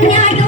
Yeah, I know.